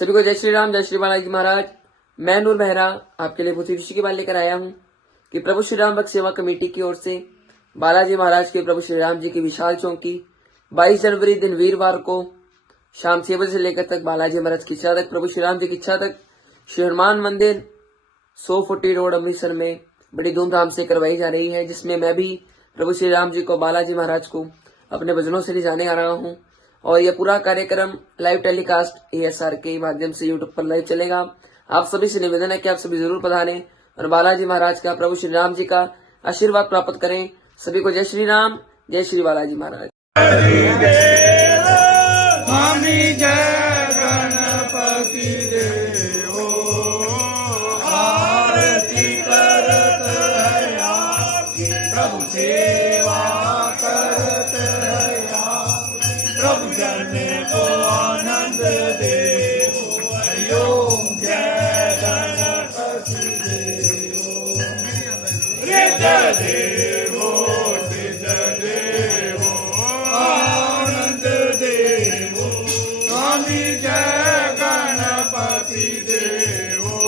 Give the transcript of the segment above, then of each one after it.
सभी को जय श्री राम, जय श्री बालाजी महाराज। मैं नूर मेहरा आपके लिए बहुत ऋषि की बात लेकर आया हूँ कि प्रभु श्री राम भक्त सेवा कमेटी की ओर से बालाजी महाराज के प्रभु श्री राम जी की विशाल चौकी 22 जनवरी दिन वीरवार को शाम 6 बजे से लेकर तक बालाजी महाराज की इच्छा तक, प्रभु श्री राम जी की इच्छा तक श्री हनुमान मंदिर 100 फुटी रोड अमृतसर में बड़ी धूमधाम से करवाई जा रही है, जिसमें मैं भी प्रभु श्री राम जी को, बालाजी महाराज को अपने भजनों से ले जाने आ रहा हूँ। और यह पूरा कार्यक्रम लाइव टेलीकास्ट ASR के माध्यम से यूट्यूब पर लाइव चलेगा। आप सभी से निवेदन है कि आप सभी जरूर पधारें और बालाजी महाराज का, प्रभु श्री राम जी का आशीर्वाद प्राप्त करें। सभी को जय श्री राम, जय श्री बालाजी महाराज। प्रभु जन को आनंद देवो, हरिओम जय गणपति देवो, रिद देवो, सिद्ध देवो, आनंद देवो, स्वामी जय गणपति देवो,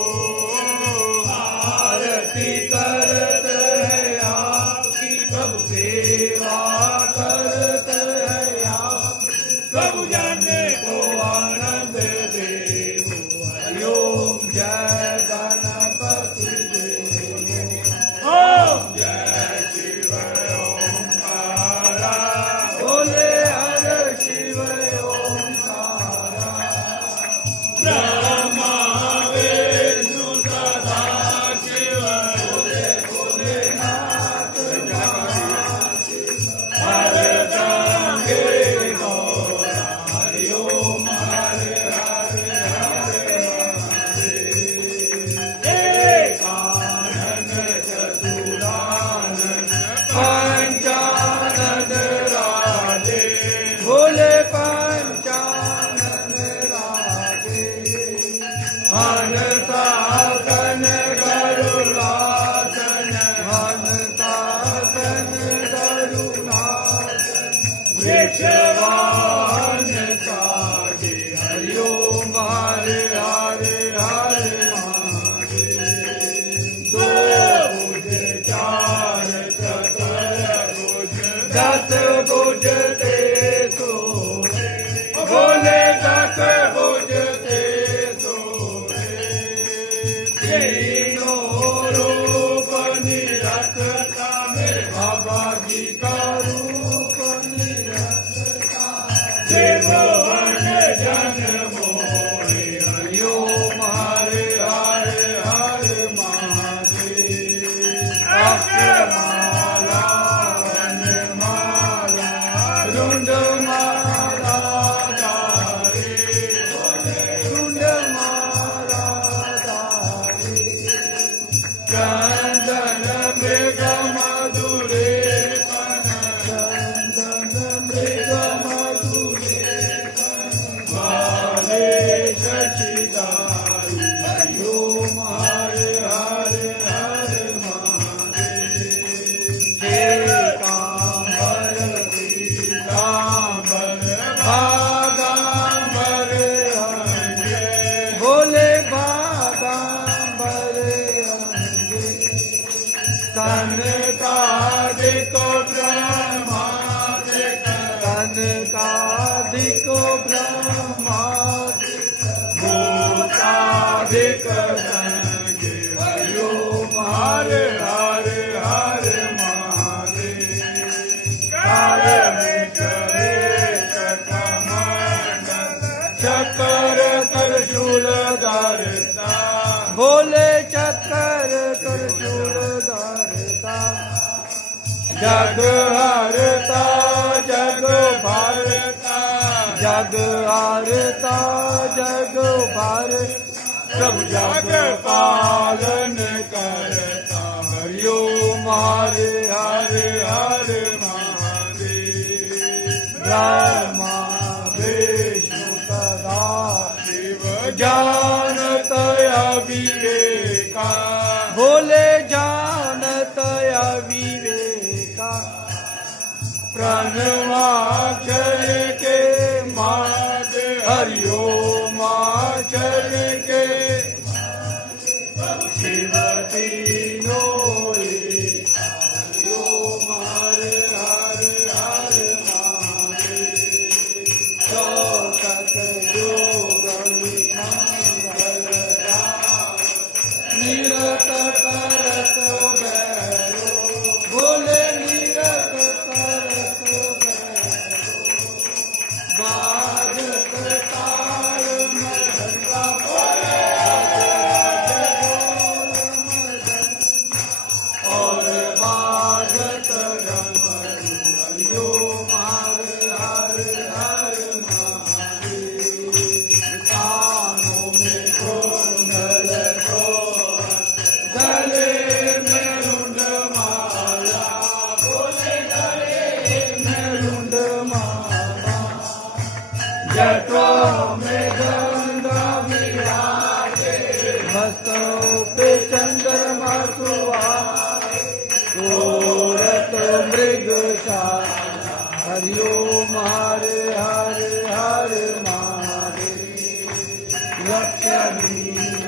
आरती करत है आपकी, प्रभु सेवा करत है प्रभु जन को आनंद देवो, हरिओम जय गणपति देवो, ओम जय शिव ओंकारा, बोले हर शिव ओंकारा, ब्रह्मा विष्णु सदा शिव, बोले भोलेनाथ हर गंगे पंचानन राधे, भोले पंचानन राधे, हनतासन गरुड़ासन, हनतासन गरुड़ासन, वृक्षवाहन काजे, हरिओम हरे हरे हरे महादेव, दो भुज चार दस भुज ते सोरे, बोले दस भुज ते सोरे, तीनों रूप निरखता में, बाबा जी का रूप निरखता, त्रिभुवन जन मोहे, हरिओम हरे हरे हरे महादेव, अक्षमाला रुंड माला धारे, रुंड माला धारे, चंदन मृग मधुरे पन, चंदन मृग मधुरे पन, बाले शशिदारी, हरिओम हरे हरे हरे महादेव, भागंबर हंगे, भोले भागंबर हंगे, सनकादिक ब्रह्मादिक, सनकादिक ब्रह्मादिक, भूतादिक गणगे, हरिओम हरे हरे हरे महादेव, कार्मिक चक्र त्रिशूल धारता, भोले चक्र त्रिशूल धारता, जग हरता जग भारता, जग हरता जग भारत, सब जग पालन करता, हरिओम हरे हरे हरे महादेव, ब्रह्मा विष्णु सदा शिव, जानत अविवेका, भोले जानत अविवेका, प्रणवाक्षर के माद, हरिओम चल के शिवती नोई यो मार हर हर महादेव चौकत जोगणी मंगल निरत करत भैरो बोले निरत करत भैरो बाजत ताल मधुरा और बाजत डमरू मार हर हर महादेव कानों में कुंडल गले में रुंड माला बोले गले में रुंड माला जटों में गंगा विराजे हस्तों पे चंद्रमा सुहाए घोरत मृग शाला हरिओम हरे हरे हरे महादेव लक्ष्मी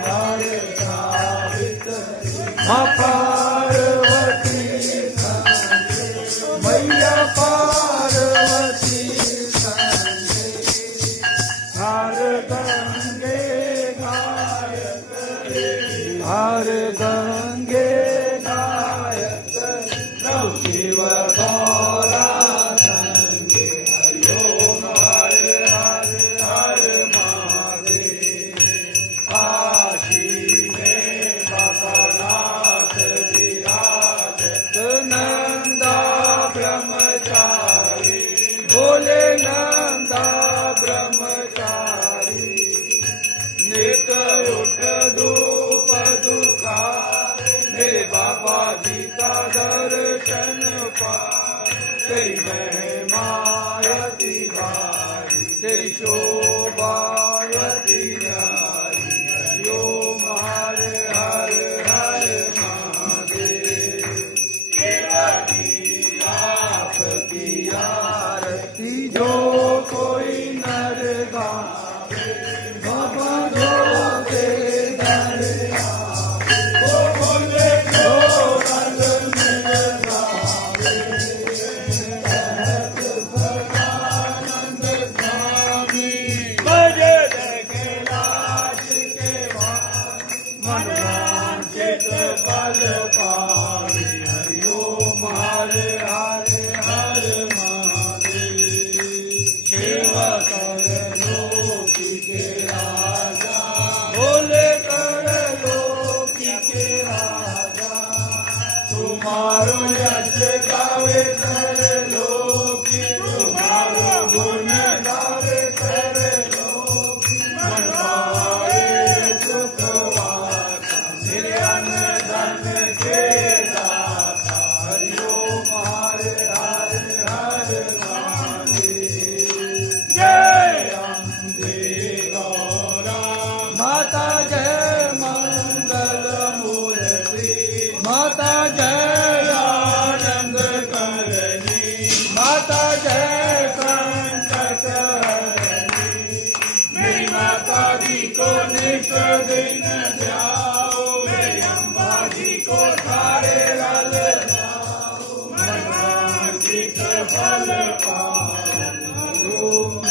हरे सावित्री माँ पार्वती मैया पार्वती हर गंगे गायत्री हर गंगे गायत्री शिव गौरा संगे हरिओम हरे हरे हरे महादेव काशी में बाबानाथ विराजत नंदा ब्रह्मचारी बोले नंदा ब्रह्मचारी नित उठ धूप दुखा मेरे बाबा जी का दर्शन पाए तेरी महिमा यति भारी तेरी शोभा यति न्यारी हरिओम हरे हरे हरे महादेव केवली आपकी आरती जो कोई नर गावे बाबा जो के दर आवे वो बोले जो रंग मिल गावे सदानंद स्वामी बजे कैलाश के मन वांछित फल पावे हरिओम हरे हरे हरे महादेव सेवा कर लोकी के राजा बोले कर लोकी के राजा तुम्हारो यश गावे कर लोकी तुम्हारो गुण गावे कर लोकी मन पाए सुख वाता मेरे अन्न धन के दाता हरिओम हरे हरे हरे महादेव जय अम्बे गौरा माता जय मंगल मूर्ति माता जय आनंद करणी माता जय संकट हरणी मेरी माता जी को नित दिन ध्याओ मेरी अम्बा जी को सारे रल जाओ मनवांछित फल पाओ ओम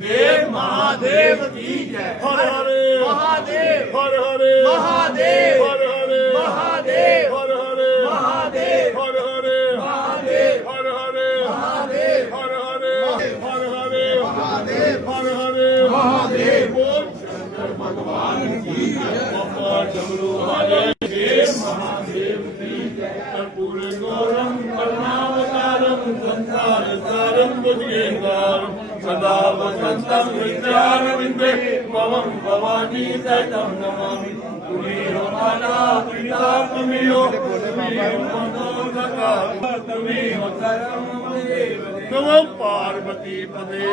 देव महादेव की जय हर हरे महादेव हर हरे महादेव हर हरे महादेव हर हरे महादेव हर हरे महादेव हर हरे महादेव हर हरे हर हरे महादेव हर हरे महादेव बोल शंकर भगवान की जय बाबा डमरू वाले देव महादेव की जय कर्पूर गौरम करुणावतारम संसार सारम बुद्धिंगारम सदा वसंतम विद्यारविंदे भवम भवानी सहितं नमामि तुम्हें माता पिता तुम्हें हो तुम्हें हो सर्वं देव नमः पार्वती पदे